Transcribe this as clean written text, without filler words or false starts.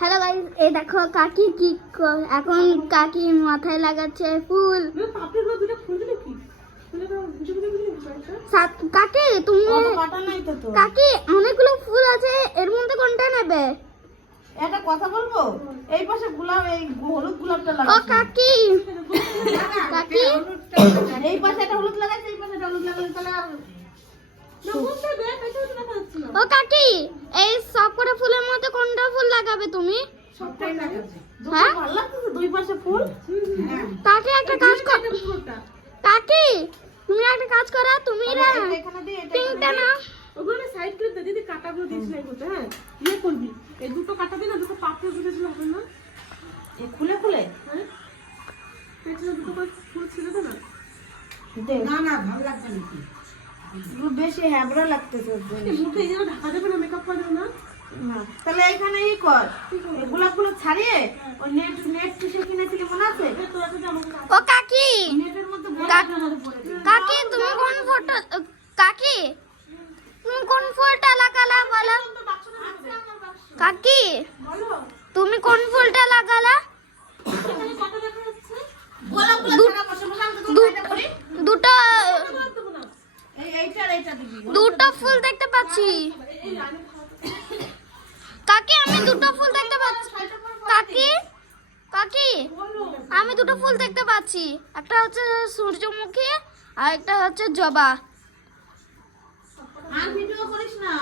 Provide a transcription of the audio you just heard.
Hello guys, এই দেখো কাকি কি এখন কাকি মাথায় লাগাচ্ছে ফুল। কাকি তুমি কাকি অনেকগুলো ফুল আছে, এর মধ্যে কোনটা নেবে? একটা কথা বলবো, এই পাশে গোলাপ, এই হলুদ গোলাপটা ও লাগাচ্ছি। কাকি কাকি এই পাশে একটা হলুদ লাগাচ্ছি, এই পাশে একটা হলুদ লাগালে তাহলে আর ও কাকি, এই সব করে ফুলের মধ্যে কোনটা ফুল লাগাবে তুমি? সবটাই লাগাচ্ছি। হ্যাঁ? ভালো লাগতেছে দুই পাশে ফুল। কাকি একটা কাজ কর, কাকি তুমি একটা কাজ করো, তুমি না এখানে দিয়ে এটা পিঙ্কটা না ওগুলো সাইড করে দে, দিদি কাটাগুলো দিস না করতে। হ্যাঁ, ইয়ে করবি, এই দুটো কাটা দিন না, দুটো পাপড়ি বুঝেছিল হবে না? এই খুলে খুলে হ্যাঁ, পেছনে দুটো করে ফুল ছিল তো না? দে। না না ভালো লাগছে নাকি, এগুলো বেশি হ্যাবড়া লাগতেছে ওর জন্য। এই মুখে এই যেন ঢাকা দেবে না, মেকআপ করে দেবে না? না তাহলে এখানে ই কর, এই গোলাপগুলো ছাড়িয়ে ওই নেট টিসে কিনেছিলি মনে আছে? তোর আছে যে আমাকে ও কাকি নেটের মধ্যে কাকি তুমি কোন ফটো কাকি তুমি কোন ফুলটা লাগালা বলো? কাকি তুমি কোন ফুলটা লাগালা? এখানে কত দেখা যাচ্ছে? গোলাপগুলো ছাড়া বসে বসে আমি তো তোর এটা করি। দুটো গোলাপ দেবো না। এইটা দিবি। দুটো ফুল দেখতে পাচ্ছি। এই লাইনে কাকি আমি দুটো ফুল দেখতে পাচ্ছি। কাকি কাকি আমি দুটো ফুল দেখতে পাচ্ছি, একটা হচ্ছে সূর্যমুখী আর একটা হচ্ছে জবা। আর ভিডিও করিস না।